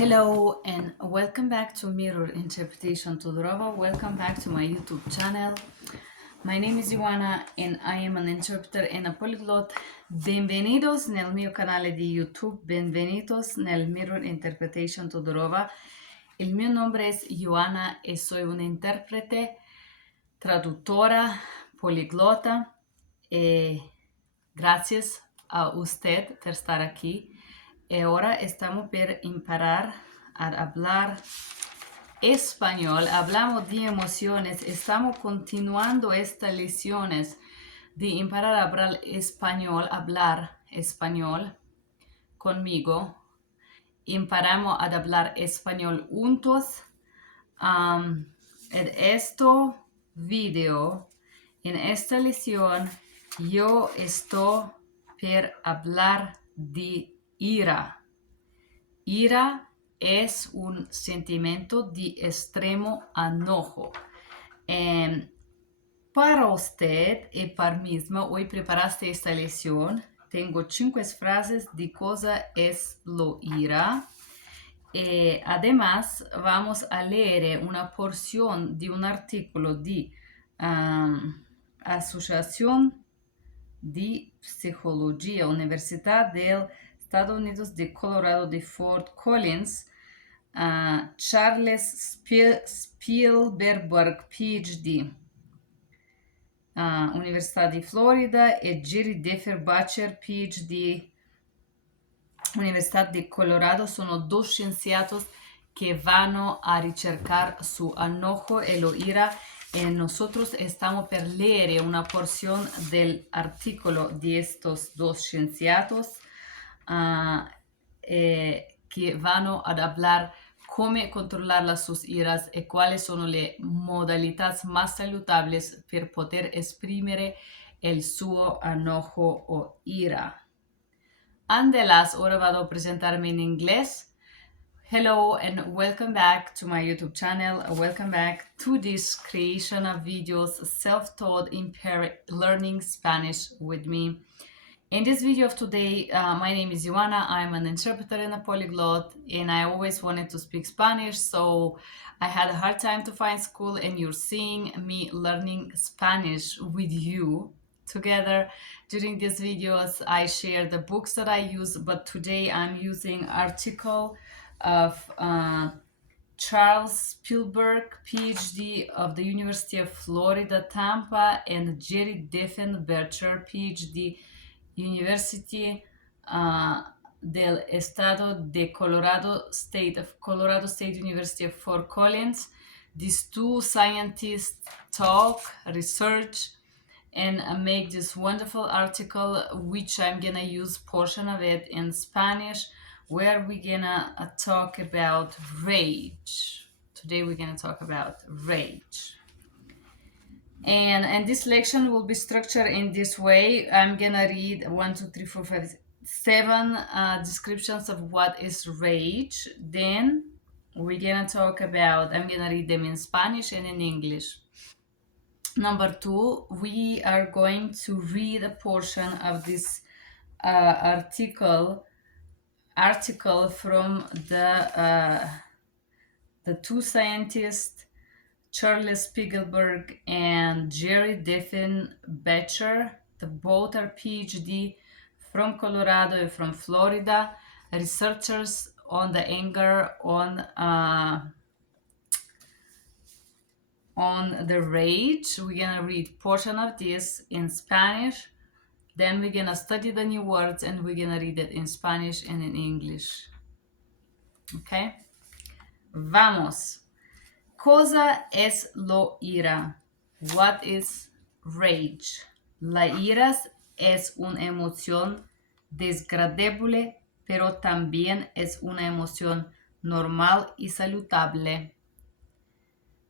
Hello and welcome back to Mirror Interpretation Todorova. Welcome back to my YouTube channel. My name is Ioana and I am an interpreter and a polyglot. Benvenidos nel mio canale di YouTube. Benvenidos nel Mirror Interpretation Todorova. Il mio nombre es Ioana e soy una intérprete, traductora, poliglota. Gracias a usted por estar aquí. Y ahora estamos por imparar a hablar español. Hablamos de emociones. Estamos continuando estas lecciones de imparar a hablar español conmigo. Imparamos a hablar español juntos. En este video, en esta lección, yo estoy por hablar de ira. Ira es un sentimiento de extremo enojo. Para usted y para mí misma, hoy preparaste esta lección. Tengo 5 frases de cosa es lo ira. Además, vamos a leer una porción de un artículo de Asociación de Psicología, Universidad del Estados Unidos de Colorado de Fort Collins, Charles Spielberg, PhD, Universidad de Florida, e Jerry Deffer-Bacher, PhD, Universidad de Colorado. Sono 2 scienziatos que van a ricercar su enojo y lo ira. Nosotros estamos por leer una porción del artículo de estos 2 scienziatos que van a hablar cómo controlar sus iras y cuáles son las modalidades más saludables para poder exprimir el su enojo o ira. Andelas, ahora voy a presentarme en inglés. Hello and welcome back to my YouTube channel. Welcome back to this creation of videos, self-taught learning Spanish with me. In this video of today, my name is Ioana. I'm an interpreter and a polyglot, and I always wanted to speak Spanish, so I had a hard time to find school, and you're seeing me learning Spanish with you together. During these videos, I share the books that I use, but today I'm using article of Charles Spielberg, PhD of the University of Florida, Tampa, and Jerry Deffer-Bacher, PhD, University del Estado de Colorado State University of Fort Collins. These 2 scientists talk, research, and make this wonderful article, which I'm gonna use portion of it in Spanish, where we're gonna talk about rage. Today we're gonna talk about rage. And this lection will be structured in this way. I'm gonna read 1, 2, 3, 4, 5, 7 descriptions of what is rage. Then we're gonna talk about, I'm gonna read them in Spanish and in English. Number 2, we are going to read a portion of this article from the 2 scientists, Charles Spielberg and Jerry Deffer-Bacher. Both are PhD from Colorado and from Florida, researchers on the anger, on the rage. We're gonna read portion of this in Spanish, then we're gonna study the new words and we're gonna read it in Spanish and in English. Okay? Vamos. Cosa es lo ira? What is rage? La ira es una emoción desagradable, pero también es una emoción normal y saludable.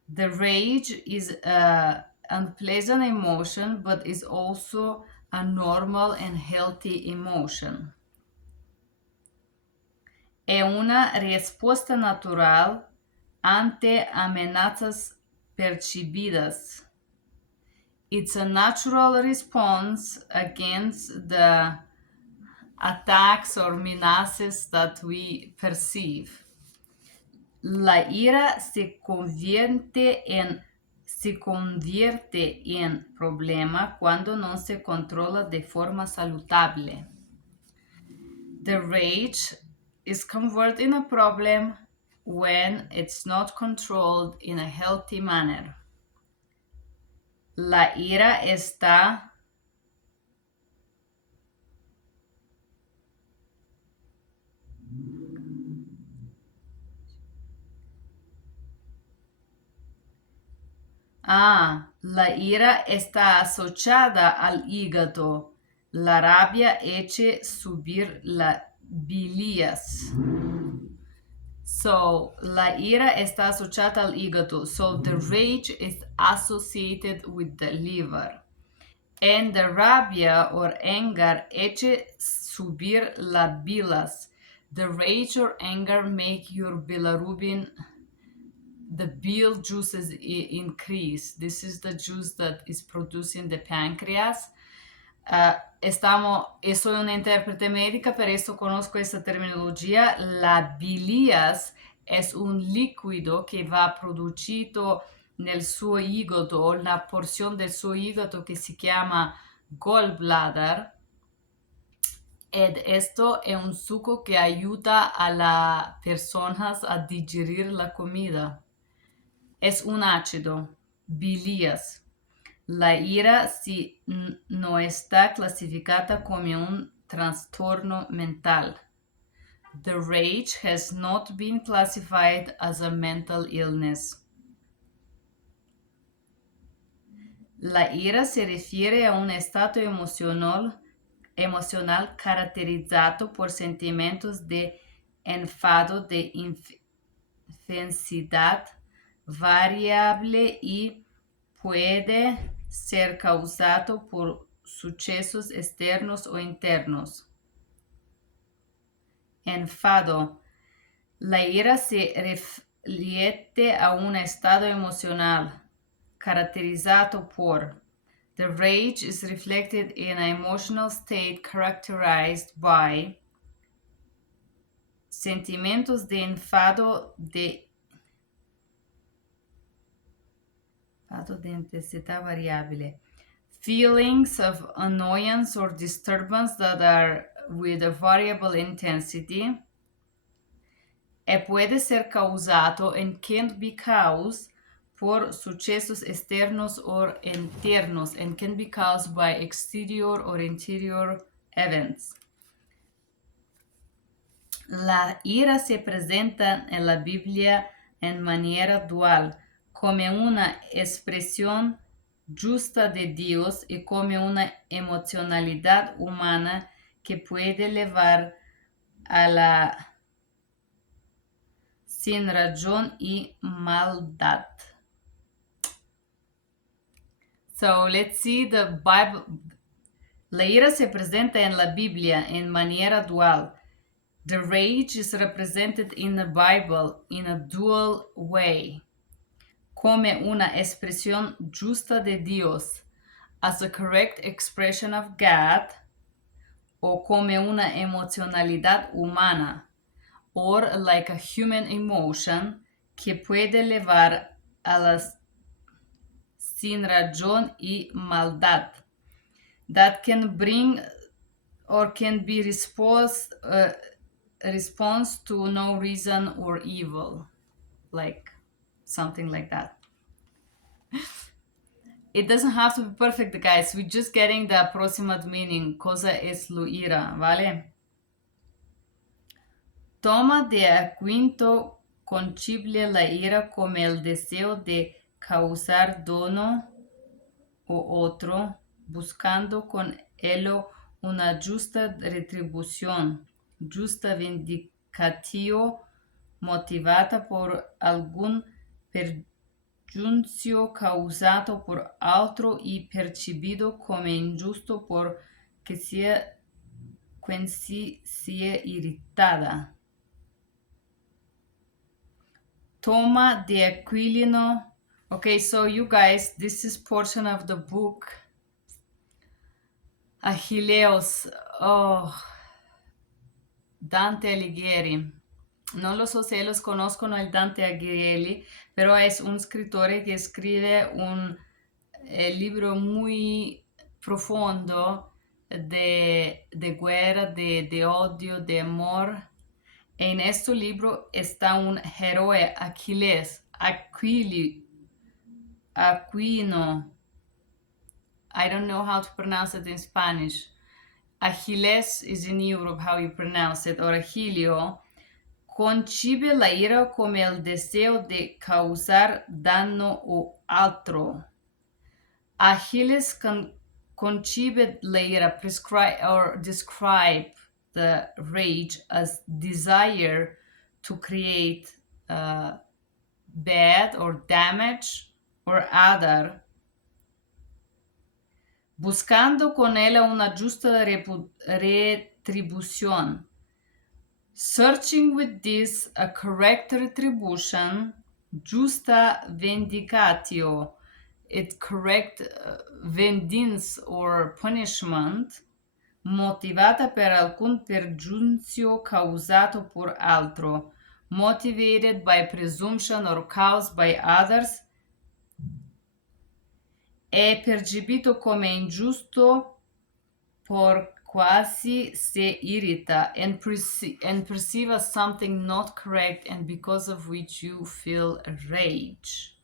The rage is an unpleasant emotion, but is also a normal and healthy emotion. Es una respuesta natural ante amenazas percibidas. It's a natural response against the attacks or menaces that we perceive. La ira se convierte en problema cuando no se controla de forma saludable. The rage is converted in a problem when it's not controlled in a healthy manner. La ira está la ira está asociada al hígado. La rabia eche subir la bilias. So, la ira está asociada al hígado. So, the rage is associated with the liver. And the rabia or anger eche subir la bilas. The rage or anger make your bilirubin, the bile juices increase. This is the juice that is producing the pancreas. Soy una intérprete médica, pero esto conozco esta terminología. La bilias es un líquido que va producido nel suo hígado, la porción del suo hígado que se llama gallbladder. Ed esto es un suco que ayuda a las personas a digerir la comida. Es un ácido, bilias. La ira si no está clasificada como un trastorno mental. The rage has not been classified as a mental illness. La ira se refiere a un estado emocional caracterizado por sentimientos de enfado de intensidad variable y puede ser causado por sucesos externos o internos. Enfado. La ira se refiere a un estado emocional caracterizado por. The rage is reflected in an emotional state characterized by sentimientos de enfado de intensidad variable. Feelings of annoyance or disturbance that are with a variable intensity. Puede ser causado and can be caused por sucesos externos or internos and can be caused by exterior or interior events. La ira se presenta en la Biblia en manera dual, como una expresión justa de Dios y como una emocionalidad humana que puede llevar a la sin razón y maldad. So let's see the Bible. La ira se presenta en la Biblia en manera dual. The rage is represented in the Bible in a dual way, como una expresión justa de Dios, as a correct expression of God, o como una emocionalidad humana, or like a human emotion que puede llevar a la sin razón y maldad, that can bring or can be response to no reason or evil, like something like that. It doesn't have to be perfect, guys. We're just getting the approximate meaning. Cosa es lo ira, ¿vale? Toma de Aquinto concibe la ira como el deseo de causar daño o otro, buscando con ello una justa retribución, justa vindicatio motivada por algún perjuicio causado por otro y percibido como injusto por que sea irritada. Toma de Aquilino. Okay, so you guys, this is portion of the book Achilleos. Oh, Dante Alighieri. non lo so se los conoscono il Dante Alighieri, pero es un escritor que escribe un libro muy profundo de guerra, de odio, de amor. En este libro está un héroe, Aquiles, Aquino. I don't know how to pronounce it in Spanish. Aquiles is in Europe how you pronounce it, or Achilio. Concibe la ira come el deseo de causar daño o altro. Achilles concibe la ira, describe the rage as desire to create bad or damage or other, buscando con ella una justa retribución. Searching with this a correct retribution, justa vendicatio, it correct vengeance or punishment, motivata per alcun pergiunzio causato por altro, motivated by presumption or caused by others, è percepito come ingiusto por quasi se irrita and perceive as something not correct and because of which you feel rage.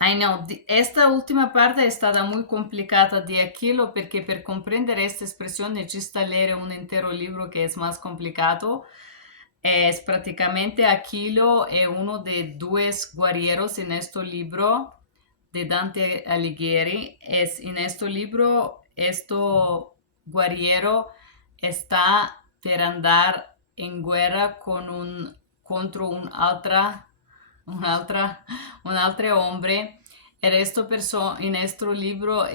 I know, esta última parte è stata muy complicata di Achillo perché per comprendere esta espressione necesita leer un intero libro che è más complicato. Es prácticamente Achillo è uno de dos guerreros en este libro de Dante Alighieri. En este libro, este guerrero está per andar en guerra contra un altro hombre. E in questo libro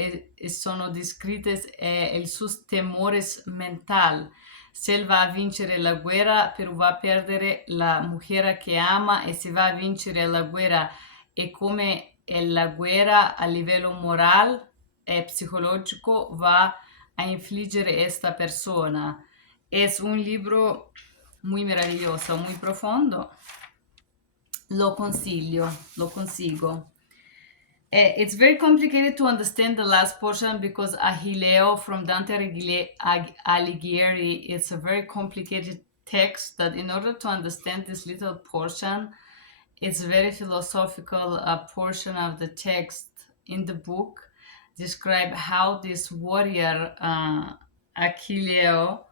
sono descritte sus temores mental. Se él va a vincere la guerra, pero va a perdere la mujer que ama, e se va a vincere la guerra, e come la guerra a livello moral e psicologico va a infliggere esta persona. Es un libro muy maravilloso, muy profondo. Lo consiglio. It's very complicated to understand the last portion because Achilleo from Dante Alighieri, it's a very complicated text that in order to understand this little portion, it's a very philosophical portion of the text in the book, describe how this warrior, Achilleo,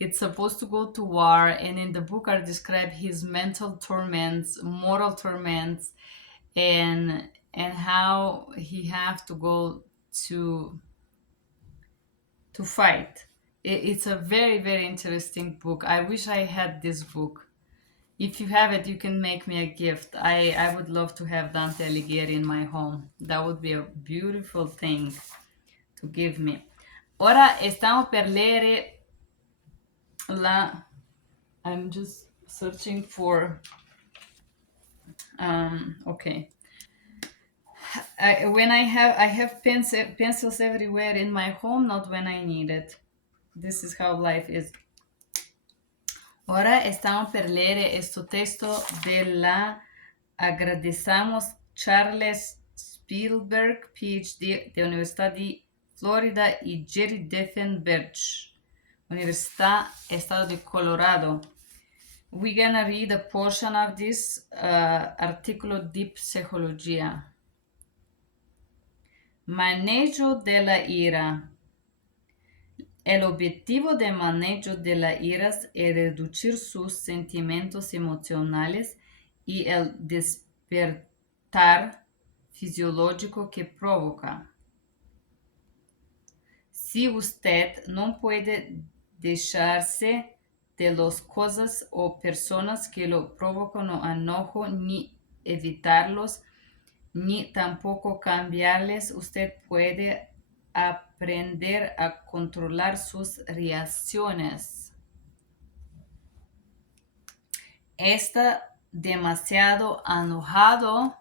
it's supposed to go to war, and in the book are described his mental torments, moral torments, and how he have to go to fight. It's a very, very interesting book. I wish I had this book. If you have it, you can make me a gift. I would love to have Dante Alighieri in my home. That would be a beautiful thing to give me. Ora stiamo per leere I'm just searching for okay. When I have pencils everywhere in my home, not when I need it. This is how life is. Ora stiamo per leere questo testo della agradecemos Charles Spielberg, PhD de Università di Florida, y Jerry Defenberg, Università Estado de Colorado. We're gonna read a portion of this artículo de psicología. Manejo de la ira. El objetivo de manejo de la ira es reducir sus sentimientos emocionales y el despertar fisiológico que provoca. Si usted no puede dejarse de las cosas o personas que lo provocan enojo, ni evitarlos, ni tampoco cambiarles, usted puede aprender a controlar sus reacciones. Está demasiado enojado.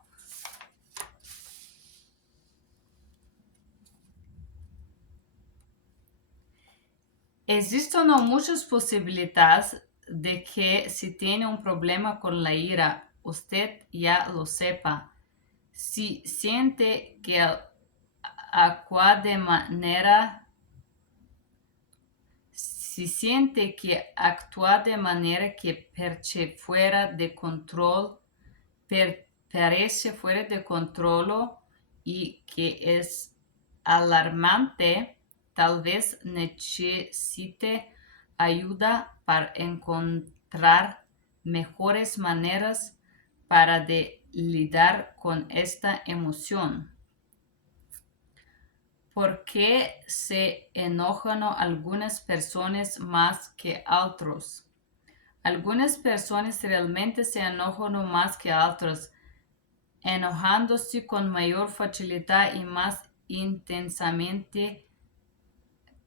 Existen muchas posibilidades de que si tiene un problema con la ira, usted ya lo sepa. Si siente que actúa de manera Si siente que actúa de manera que parece fuera de control y que es alarmante, tal vez necesite ayuda para encontrar mejores maneras para lidiar con esta emoción. ¿Por qué se enojan algunas personas más que otros? Algunas personas realmente se enojan más que otras, enojándose con mayor facilidad y más intensamente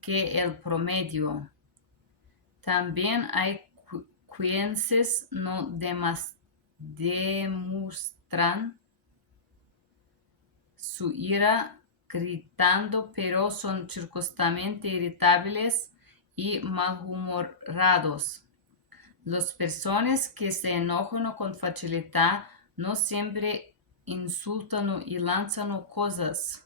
que el promedio. También hay quienes no demuestran su ira gritando, pero son circunstancialmente irritables y malhumorados. Las personas que se enojan con facilidad no siempre insultan y lanzan cosas.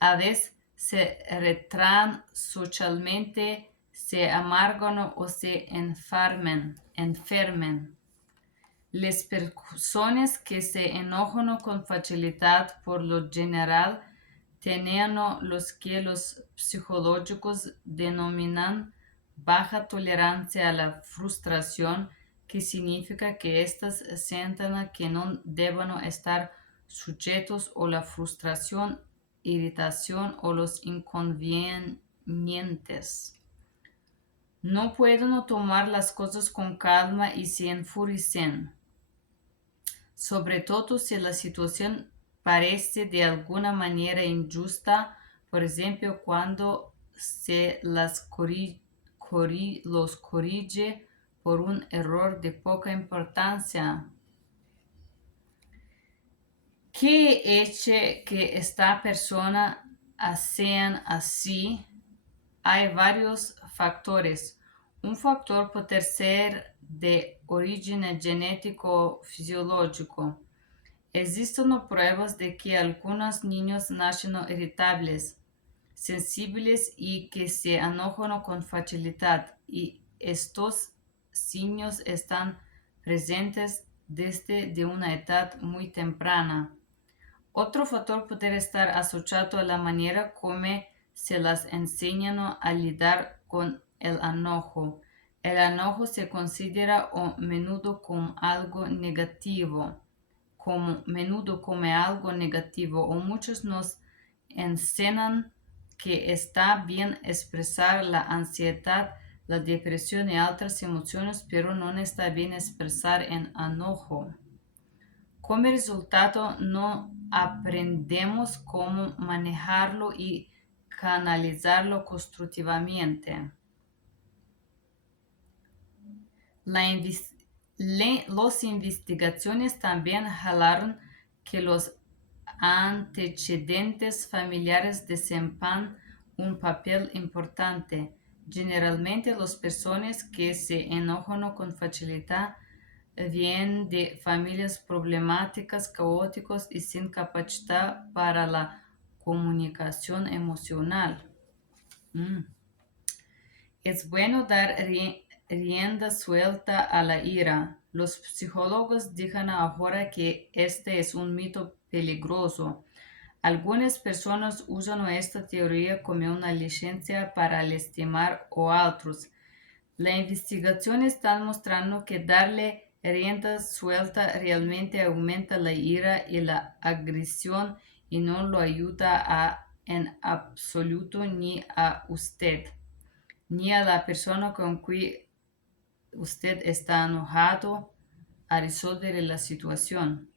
A veces se retraen socialmente, se amargan o se enfermen. Las personas que se enojan con facilidad por lo general tienen lo que los psicólogos denominan baja tolerancia a la frustración, que significa que éstas sienten que no deben estar sujetos a la frustración, irritación o los inconvenientes. No pueden tomar las cosas con calma y se enfurecen, sobre todo si la situación parece de alguna manera injusta, por ejemplo, cuando se los corrige por un error de poca importancia. ¿Qué hecho que esta persona hacen así? Hay varios factores. Un factor puede ser de origen genético o fisiológico. Existen pruebas de que algunos niños nacen irritables, sensibles y que se enojan con facilidad, y estos signos están presentes desde de una edad muy temprana. Otro factor puede estar asociado a la manera como se les enseña a lidiar con el enojo. El enojo se considera a menudo como algo negativo, o muchos nos enseñan que está bien expresar la ansiedad, la depresión y otras emociones, pero no está bien expresar el enojo. Como resultado, no aprendemos cómo manejarlo y canalizarlo constructivamente. Las investigaciones también revelaron que los antecedentes familiares desempeñan un papel importante. Generalmente, las personas que se enojan con facilidad vienen de familias problemáticas, caóticas y sin capacidad para la comunicación emocional. Es bueno dar rienda suelta a la ira. Los psicólogos dicen ahora que este es un mito peligroso. Algunas personas usan esta teoría como una licencia para lastimar a otros. La investigación está mostrando que darle rienda suelta realmente aumenta la ira y la agresión y no lo ayuda en absoluto ni a usted, ni a la persona con quien usted está enojado a resolver la situación.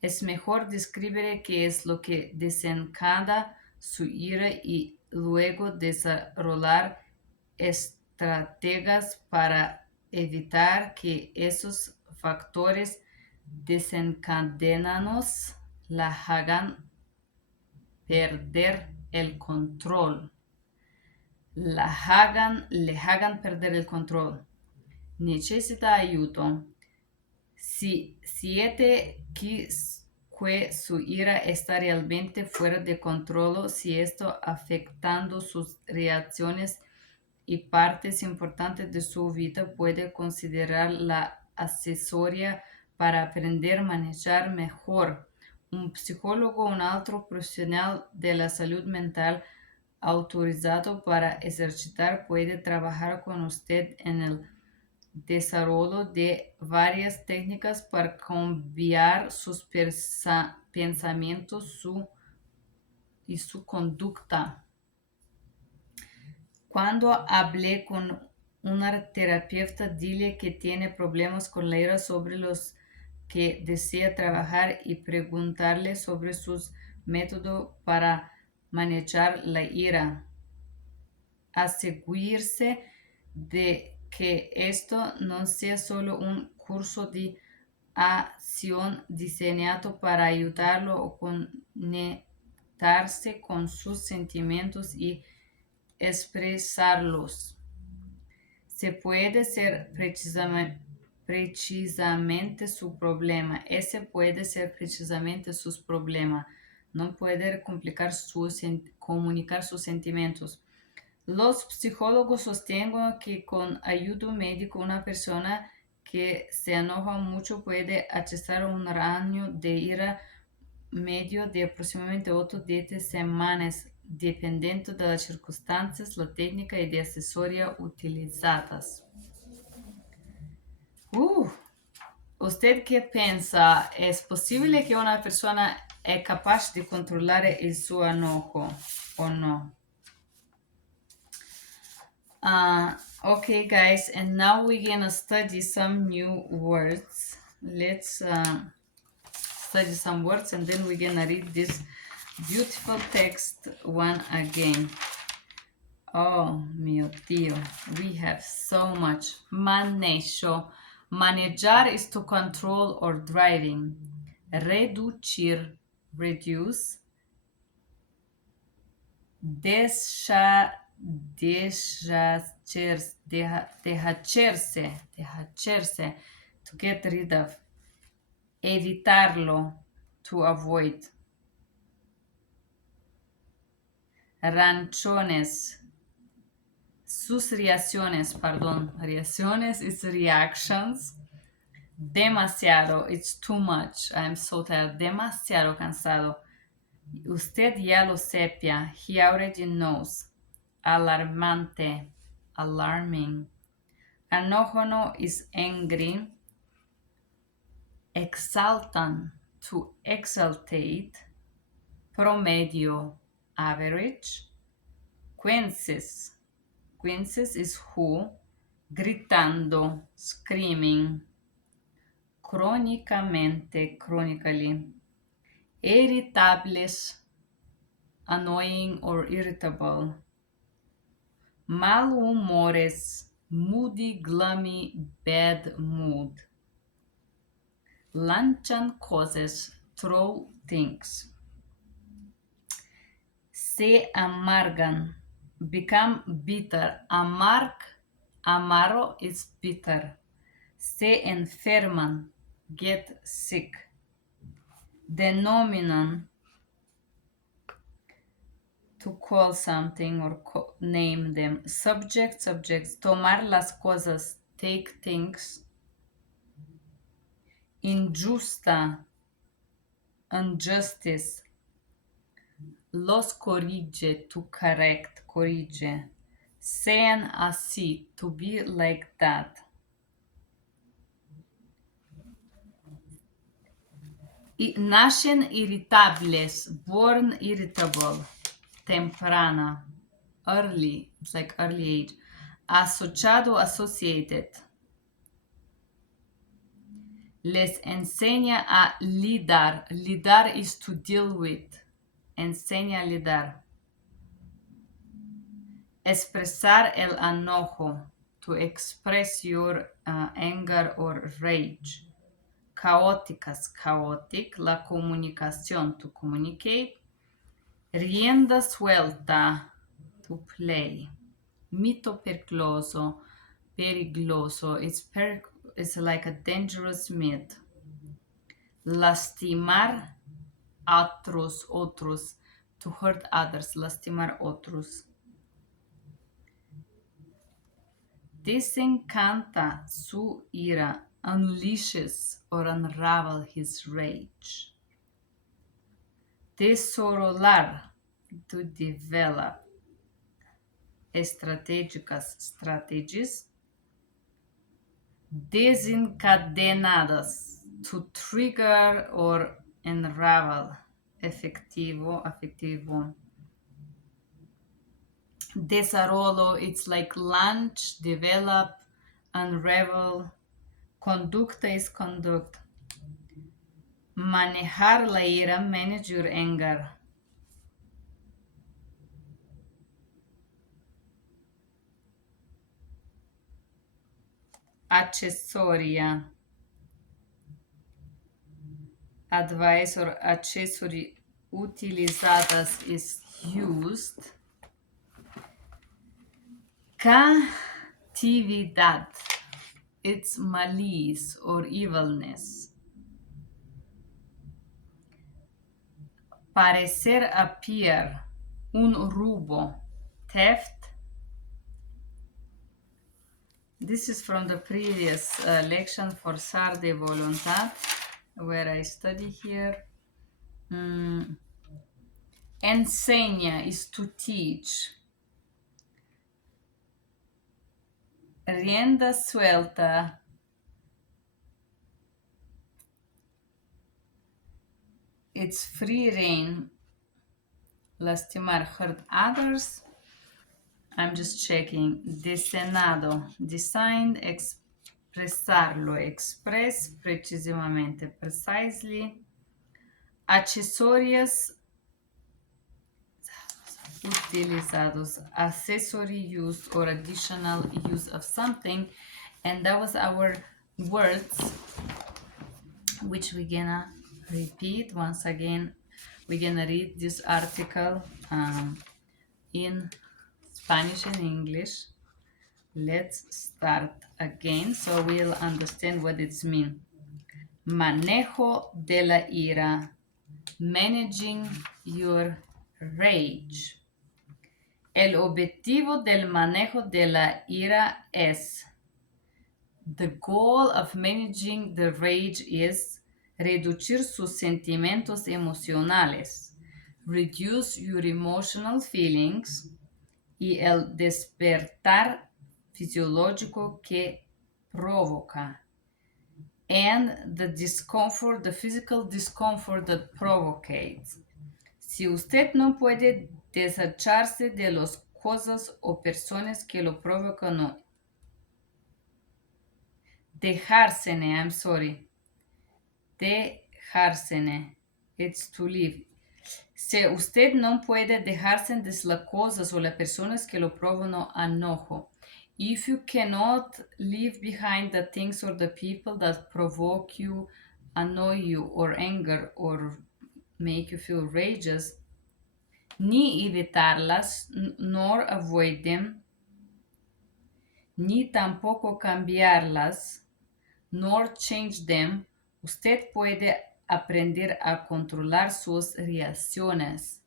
Es mejor describir qué es lo que desencadena su ira y luego desarrollar estrategias para evitar que esos factores desencadenados la hagan perder el control. Le hagan perder el control. necesita aiuto. Si siente que su ira está realmente fuera de control, si esto afectando sus reacciones y partes importantes de su vida, puede considerar la asesoría para aprender a manejar mejor. Un psicólogo o un otro profesional de la salud mental autorizado para ejercitar puede trabajar con usted en el desarrollo de varias técnicas para cambiar sus pensamientos y su conducta. Cuando hablé con una terapeuta, dile que tiene problemas con la ira sobre los que desea trabajar y preguntarle sobre sus métodos para manejar la ira. Asegurarse de que esto no sea solo un curso de acción diseñado para ayudarlo a conectarse con sus sentimientos y expresarlos. Se puede ser precisamente su problema. Ese puede ser precisamente sus problemas. No puede comunicar sus sentimientos. Los psicólogos sostienen que con ayuda médica una persona que se enoja mucho puede accesar a un rango de ira medio de aproximadamente 8 a 10 semanas, dependiendo de las circunstancias, la técnica y de asesoría utilizadas. ¿Usted qué piensa? ¿Es posible que una persona es capaz de controlar su enojo o no? Okay, guys, and now we're gonna study some new words. Let's study some words and then we're gonna read this beautiful text one again. Oh, mio Dio, we have so much. Manejo. Manejar is to control or driving. Reducir, reduce. Deshacerse, to get rid of. Evitarlo, to avoid. Ranchones, sus reacciones, reacciones is reactions. Demasiado, it's too much, I'm so tired, demasiado cansado. Usted ya lo sepia, he already knows. Alarmante, alarming. Enójono is angry. Exaltan, to exaltate. Promedio, average. Quinces is who. Gritando, screaming. Crónicamente, chronically. Irritables, annoying or irritable. Malhumores, moody, gloomy, bad mood. Lanchan cosas, throw things. Se amargan, become bitter. Amaro is bitter. Se enferman, get sick. Denominan, to call something or name them. Subjects, tomar las cosas, take things. Injusta, injustice. Los corrige, to correct, corrige. Sean así, to be like that. Nacen irritables, born irritable. Temprana, early, it's like early age. Asociado, associated. Les enseña a lidar. Lidar is to deal with. Enseña a lidar. Expresar el enojo, to express your anger or rage. Caóticas, chaotic, la comunicación, to communicate. Rienda suelta, to play. Mito percloso, Peligroso. It's like a dangerous myth. Lastimar otros. To hurt others. Lastimar otros. Desencanta su ira. Unleashes or unravel his rage. Desorolar. To develop. Strategies. Desencadenadas. To trigger or unravel. Afectivo. Desarrollo, it's like launch, develop, unravel. Conducta is conduct. Manejar la ira, manage your anger. Accesoria. Advice or accessory utilizadas is used. Catividad. It's malice or evilness. Parecer, appear. Un robo. Theft. This is from the previous lection, Forzar de Voluntad, where I study here. Enseña is to teach. Rienda suelta. It's free reign. Lastimar, hurt others. I'm just checking. Desenado, designed. Expresarlo, express. Precisamente, precisely. Accesorias, utilizados. Accessory use or additional use of something. And that was our words, which we're gonna repeat once again. We're gonna read this article in Spanish and English. Let's start again so we'll understand what it means. Manejo de la ira. Managing your rage. El objetivo del manejo de la ira es. The goal of managing the rage is reducir sus sentimientos emocionales, reduce your emotional feelings, y el despertar fisiológico que provoca, and the discomfort, the physical discomfort that provocates. Si usted no puede desecharse de las cosas o personas que lo provocan, no. Dejársene. It's to leave. Si usted no puede dejarse de las cosas o las personas que lo provocan enojo. If you cannot leave behind the things or the people that provoke you, annoy you, or anger, or make you feel rageous, ni evitarlas, nor avoid them, ni tampoco cambiarlas, nor change them, usted puede aprender a controlar sus reacciones.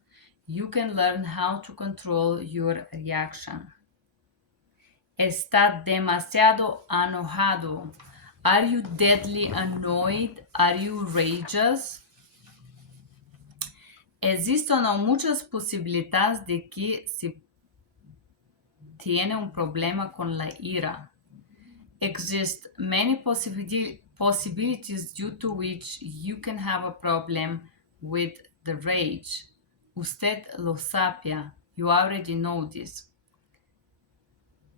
You can learn how to control your reaction. Está demasiado enojado. Are you deadly annoyed? Are you rageous? Existen muchas posibilidades de que se tiene un problema con la ira. Exist many possibilities due to which you can have a problem with the rage. Usted lo sabe. You already know this.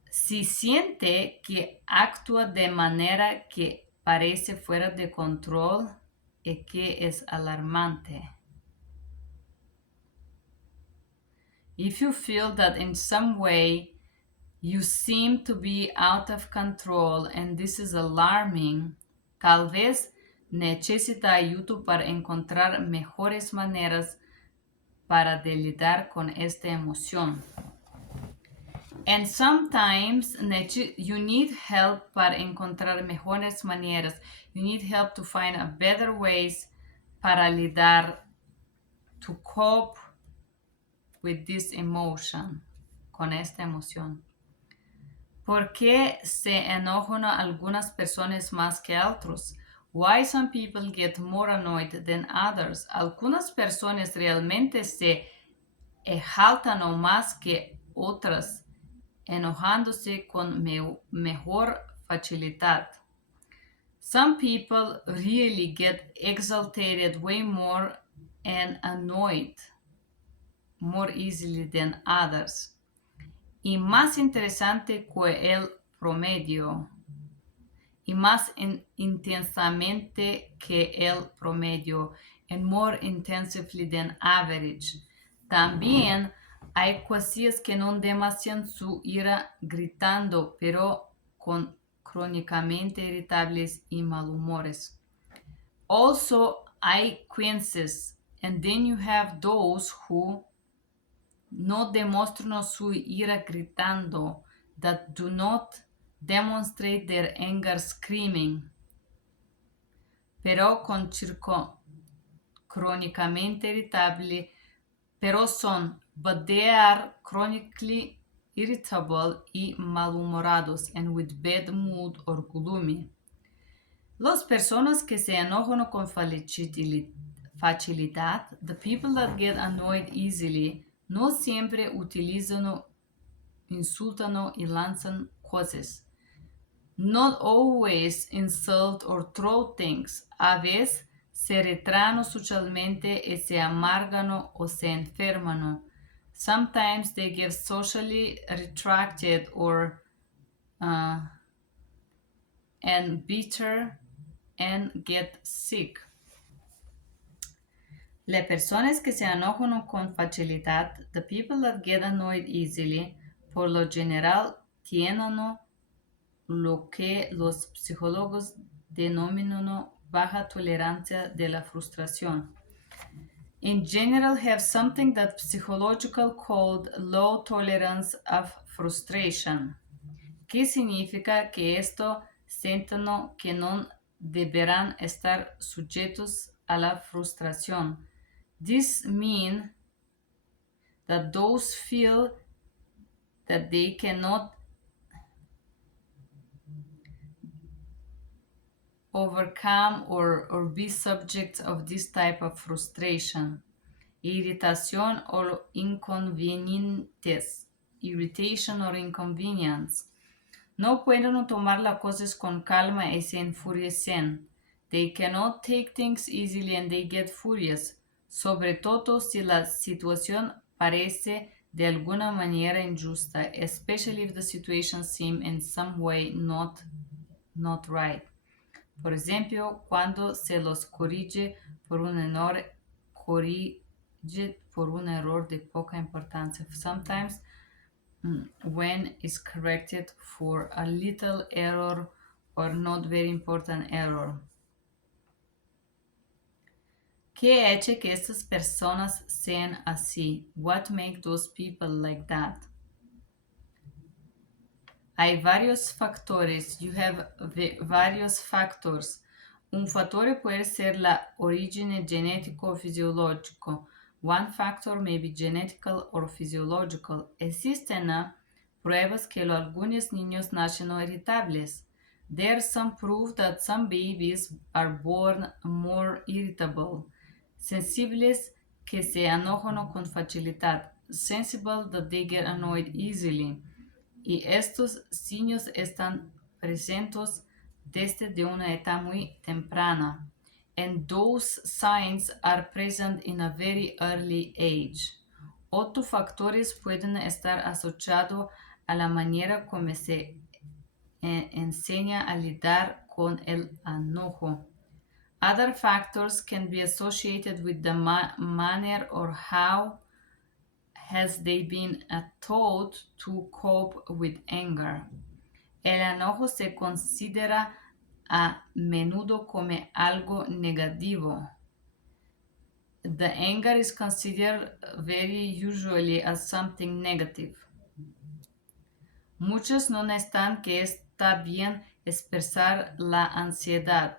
Si siente que actúa de manera que parece fuera de control y que es alarmante. If you feel that in some way you seem to be out of control and this is alarming, tal vez necesita ayuda para encontrar mejores maneras para lidiar con esta emoción. And sometimes you need help para encontrar mejores maneras. You need help to find a better ways para lidar, to cope with this emotion, con esta emoción. ¿Por qué se enojan algunas personas más que otros? Why some people get more annoyed than others? Algunas personas realmente se exaltan o más que otras, enojándose con mejor facilidad. Some people really get exalted way more and annoyed more easily than others. Y más interesante que el promedio. Y más intensamente que el promedio. And more intensively than average. También hay cosas que no demasian su ira gritando, pero con crónicamente irritables y malhumores. Also, hay quinces, and then you have those who no demuestran su ira gritando, that do not demonstrate their anger screaming, pero con crónicamente irritable, pero son, but they are chronically irritable y malhumorados and with bad mood or gloomy. Las personas que se enojan con facilidad, the people that get annoyed easily, no siempre utilizan, insultan y lanzan cosas. Not always insult or throw things. A veces se retraen socialmente y se amargan o se enferman. Sometimes they get socially retracted or and bitter and get sick. Las personas que se enojan con facilidad, the people that get annoyed easily, por lo general tienen lo que los psicólogos denominan baja tolerancia de la frustración. In general, have something that psychological called low tolerance of frustration. ¿Qué significa que esto sienten que no deberán estar sujetos a la frustración? This means that those feel that they cannot overcome or be subject of this type of frustration, irritación o inconvenientes, irritation or inconvenience. No pueden tomar las cosas con calma y se enfurecen. They cannot take things easily and they get furious, sobre todo si la situación parece de alguna manera injusta, especially if the situation seems in some way not right. Por ejemplo, cuando se los corrige por un error de poca importancia. Sometimes when is corrected for a little error or not very important error. ¿Qué hace que estas personas sean así? What makes those people like that? Hay varios factores. You have varios factors. Un factor puede ser la origen genético o fisiológico. One factor may be genetical or physiological. Existen pruebas que algunos niños nacen irritables. There's some proof that some babies are born more irritable. Sensibles que se enojan con facilidad. Sensible that they get annoyed easily. Y estos signos están presentes desde de una edad muy temprana. And those signs are present in a very early age. Otros factores pueden estar asociados a la manera como se enseña a lidiar con el enojo. Other factors can be associated with the manner or how has they been taught to cope with anger. El enojo se considera a menudo como algo negativo. The anger is considered very usually as something negative. Muchos no están que está bien expresar la ansiedad.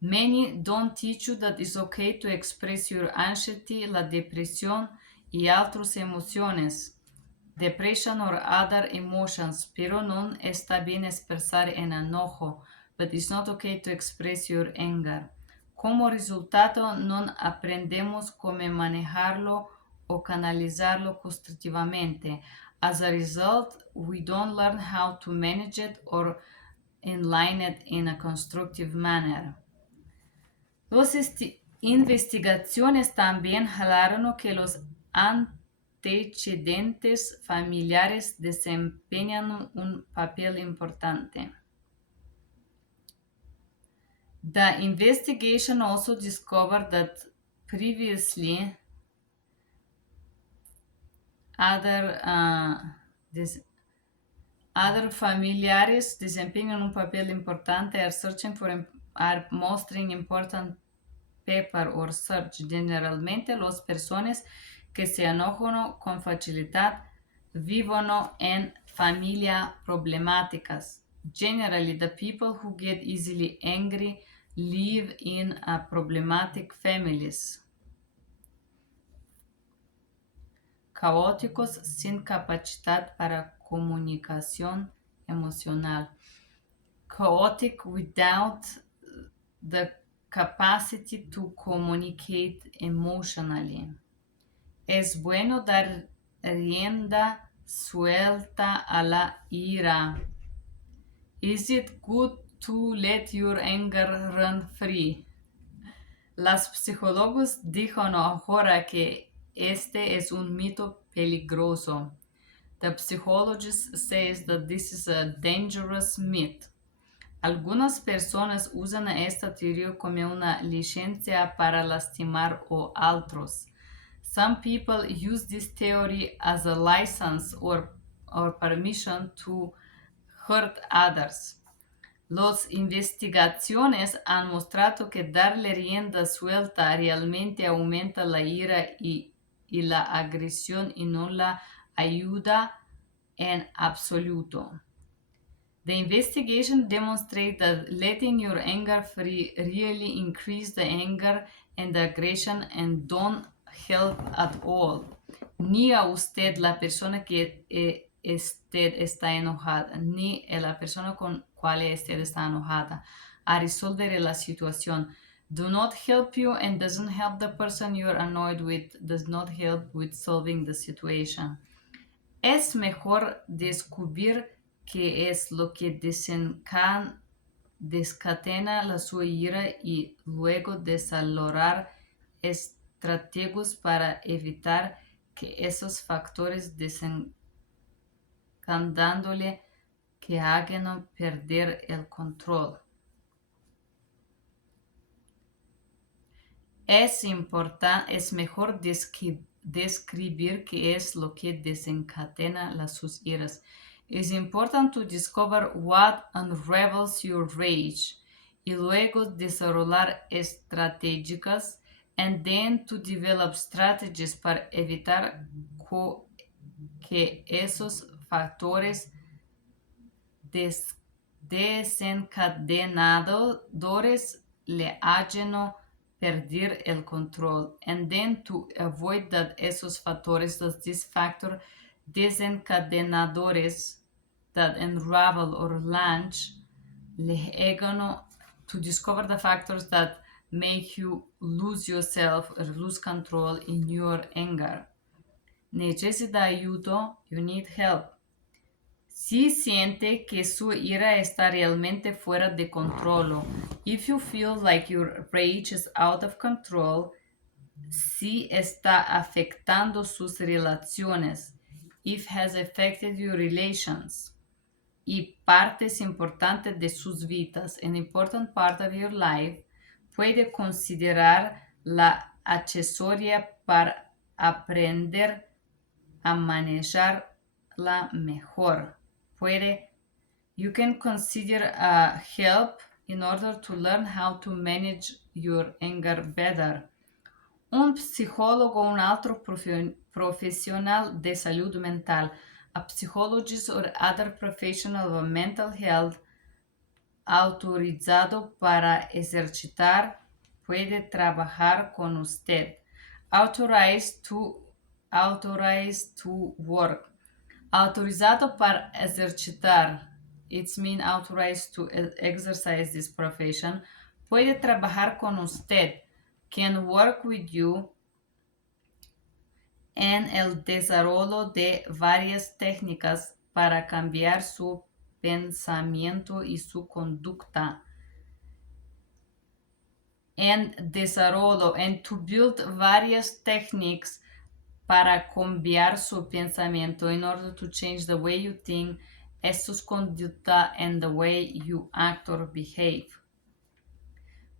Many don't teach you that it's okay to express your anxiety, la depresión y otras emociones. Depression or other emotions, pero no está bien expresar en enojo, but it's not okay to express your anger. Como resultado, no aprendemos cómo manejarlo o canalizarlo constructivamente. As a result, we don't learn how to manage it or enline it in a constructive manner. Las investigaciones también jalaron que los antecedentes familiares desempeñan un papel importante. The investigation also discovered that previously other familiares desempeñan un papel importante are mostering important paper or search. Generalmente las personas que se enojan con facilidad viven en familias problemáticas. Generally, the people who get easily angry live in problematic families. Caóticos sin capacidad para comunicación emocional. Chaotic without the capacity to communicate emotionally. Es bueno dar rienda suelta a la ira. Is it good to let your anger run free? Las psicólogos dijeron ahora que este es un mito peligroso. The psychologist says that this is a dangerous myth. Algunas personas usan esta teoría como una licencia para lastimar a otros. Some people use this theory as a license or permission to hurt others. Las investigaciones han mostrado que darle rienda suelta realmente aumenta la ira y la agresión y no la ayuda en absoluto. The investigation demonstrated that letting your anger free really increases the anger and the aggression and don't help at all. Ni a usted, la persona que usted está enojada, ni a la persona con cual usted está enojada, a resolver la situación. Do not help you and doesn't help the person you're annoyed with, does not help with solving the situation. Es mejor descubrir qué es lo que descatena la su ira y luego desarrollar estrategias para evitar que esos factores desencadenándole que hagan perder el control. Es mejor describir qué es lo que desencadena sus iras. It's important to discover what unravels your rage y luego desarrollar estrategias and then to develop strategies para evitar que esos factores desencadenadores le hagan perder el control, and then to avoid that esos factores, these factor desencadenadores that unravel or launch, le hagan to discover the factors that make you lose yourself or lose control in your anger. Necesita ayuda, you need help. Si siente que su ira está realmente fuera de control, if you feel like your rage is out of control, si está afectando sus relaciones, if has affected your relations, y partes importantes de sus vidas, an important part of your life, puede considerar la accesoria para aprender a manejarla mejor. You can consider help in order to learn how to manage your anger better. Un psicólogo o un otro profesional de salud mental, a psychologist or other professional of mental health autorizado para ejercitar puede trabajar con usted. Authorized to work. Autorizado para ejercitar. It's mean authorized to exercise this profession. Puede trabajar con usted. Can work with you en el desarrollo de varias técnicas para cambiar su pensamiento y su conducta. En desarrollo, and to build varias techniques para cambiar su pensamiento in order to change the way you think, su conducta and the way you act or behave.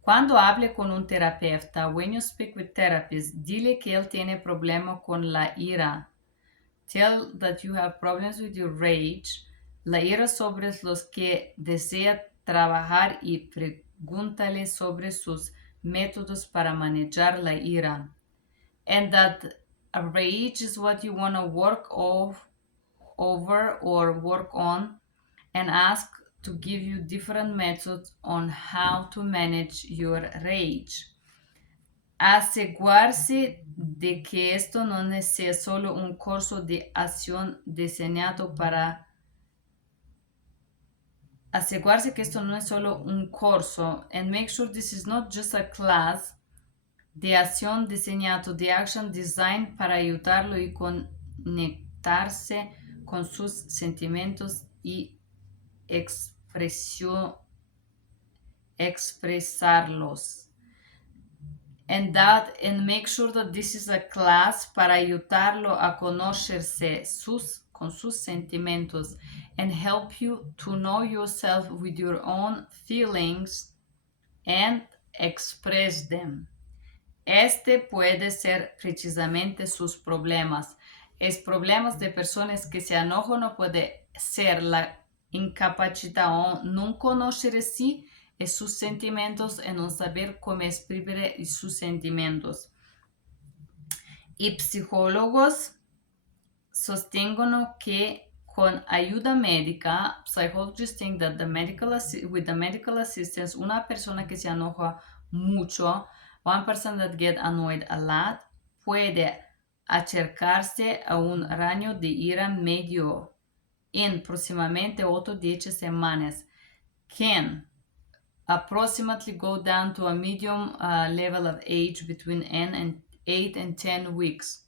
Cuando hable con un terapeuta, when you speak with therapist, dile que él tiene problema con la ira. Tell that you have problems with your rage, la ira sobre los que desea trabajar y pregúntale sobre sus métodos para manejar la ira. And that a rage is what you want to work over or work on, and ask to give you different methods on how to manage your rage. Asegurarse de que esto no sea solo un curso de acción diseñado para asegurarse que esto no es solo un curso, and make sure this is not just a class de acción diseñado, de action design para ayudarlo y conectarse con sus sentimientos y expresarlos. And make sure that this is a class para ayudarlo a conocerse con sus sentimientos and help you to know yourself with your own feelings and express them. Este puede ser precisamente sus problemas. Es problemas de personas que se enojan no puede ser la incapacidad o no conocer sí y sus sentimientos y no saber cómo exprimir sus sentimientos. Y psicólogos sostengan que con ayuda médica, psychologists think that with the medical assistance, una persona que se enoja mucho, one person that get annoyed a lot, puede acercarse a un rango de ira medio en aproximadamente 8 10 semanas. Can approximately go down to a medium level of age between 8 and 10 weeks,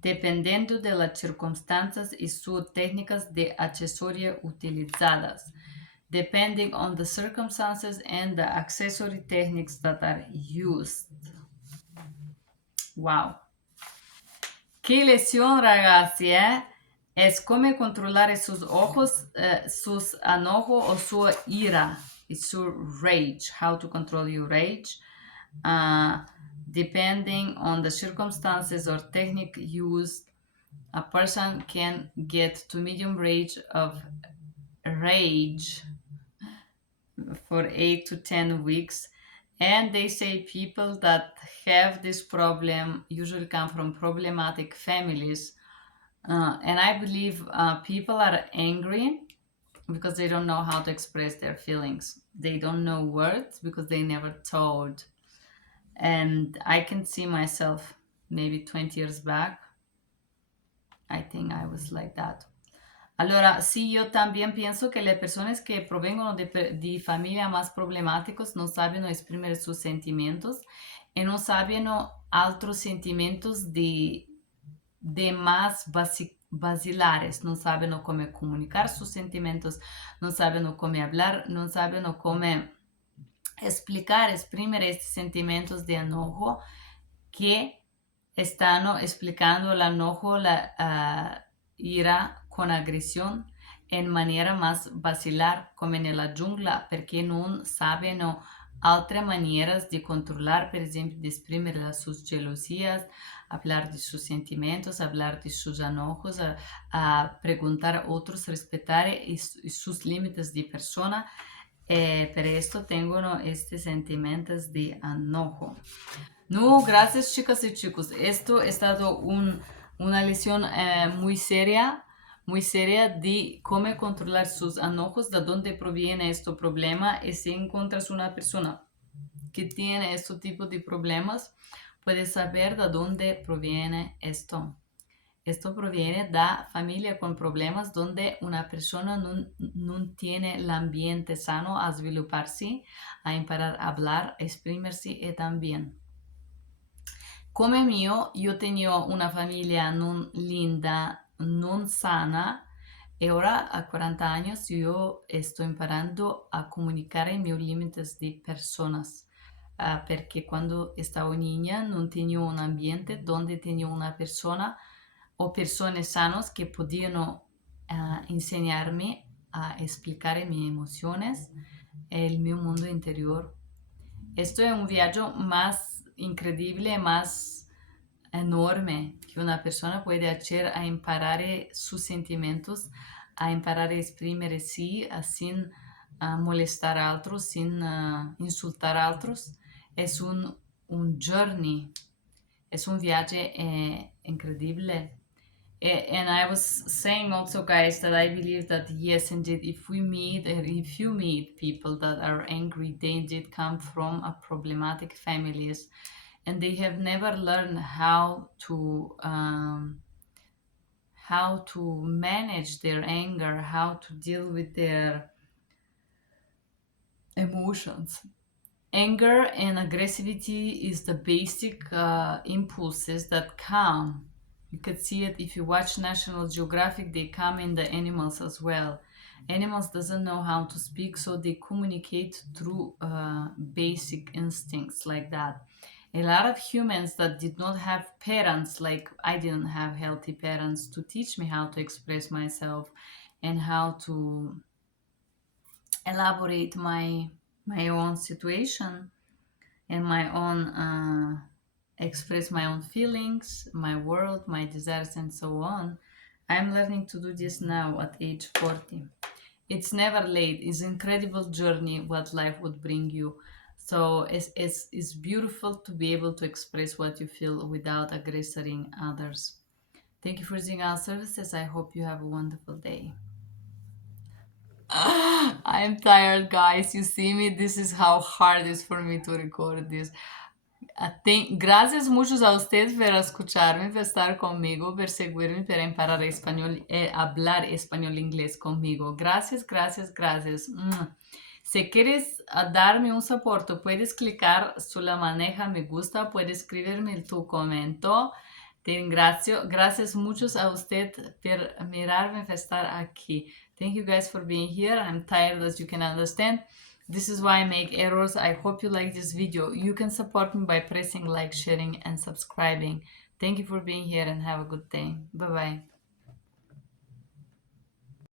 dependiendo de las circunstancias y sus técnicas de accesoria utilizadas, depending on the circumstances and the accessory techniques that are used. Wow. ¡Qué lección, ragazzi, eh? Es cómo controlar sus ojos, sus enojos o su ira, su rage. How to control your rage. Depending on the circumstances or technique used, a person can get to medium range of rage for 8 to 10 weeks. And they say people that have this problem usually come from problematic families. And I believe people are angry because they don't know how to express their feelings. They don't know words because they never told. And I can see myself maybe 20 years back. I think I was like that. Allora, sì, io también pienso che le persone che provengono di famiglie más problemáticos no saben exprimir sus sentimientos y no saben otros sentimientos de más basilares, no saben cómo comunicar sus sentimientos, no saben cómo hablar, no saben cómo exprimir estos sentimientos de enojo que están explicando el enojo, la ira con agresión en manera más vacilar, como en la jungla, porque no saben otras maneras de controlar, por ejemplo, de exprimir sus gelosías, hablar de sus sentimientos, hablar de sus enojos, a preguntar a otros, respetar sus límites de persona. Pero esto tengo estos sentimientos de enojo. No, gracias chicas y chicos. Esto ha estado una lección muy seria de cómo controlar sus enojos, de dónde proviene este problema. Y si encuentras una persona que tiene este tipo de problemas, puedes saber de dónde proviene esto. Esto proviene de familia con problemas donde una persona no tiene el ambiente sano a svilupparsi, a imparare a hablar, a exprimersi y también. Come mio, io tengo una famiglia non linda, non sana, e ora a 40 años yo estoy imparando a comunicare i miei límites de personas. Perché quando stavo niña non tenevo un ambiente donde tenía una persona o persone sanos que podían enseñarme a explicar mis emociones e il mio mundo interior. Esto es un viaje más increíble, más enorme que una persona puede hacer a imparar sus sentimientos, a imparar a exprimir sí sin molestar a otros, sin insultar a otros. Es un journey, es un viaje increíble. And I was saying also, guys, that I believe that yes, indeed, if we meet, or if you meet people that are angry, they indeed come from a problematic families, and they have never learned how to manage their anger, how to deal with their emotions. Anger and aggressivity is the basic impulses that come. You could see it if you watch National Geographic, they come in the animals as well. Animals doesn't know how to speak, so they communicate through basic instincts like that. A lot of humans that did not have parents, like I didn't have healthy parents to teach me how to express myself and how to elaborate my own situation and my own express my own feelings, my world, my desires, and so on. I'm learning to do this now at age 40. It's never late. It's an incredible journey what life would bring you. So it's beautiful to be able to express what you feel without aggressing others. Thank you for using our services. I hope you have a wonderful day. I'm tired, guys. You see me? This is how hard it is for me to record this. Gracias muchos a ustedes por escucharme, por estar conmigo, por seguirme, por imparar español, hablar español inglés conmigo. Gracias, gracias, gracias. Si quieres darme un soporte, puedes clicar sobre la maneja me gusta, puedes escribirme tu comentario. Gracias muchos a usted por mirarme, por estar aquí. Thank you guys for being here. I'm tired, as you can understand. This is why I make errors. I hope you like this video. You can support me by pressing like, sharing, and subscribing. Thank you for being here and have a good day. Bye-bye.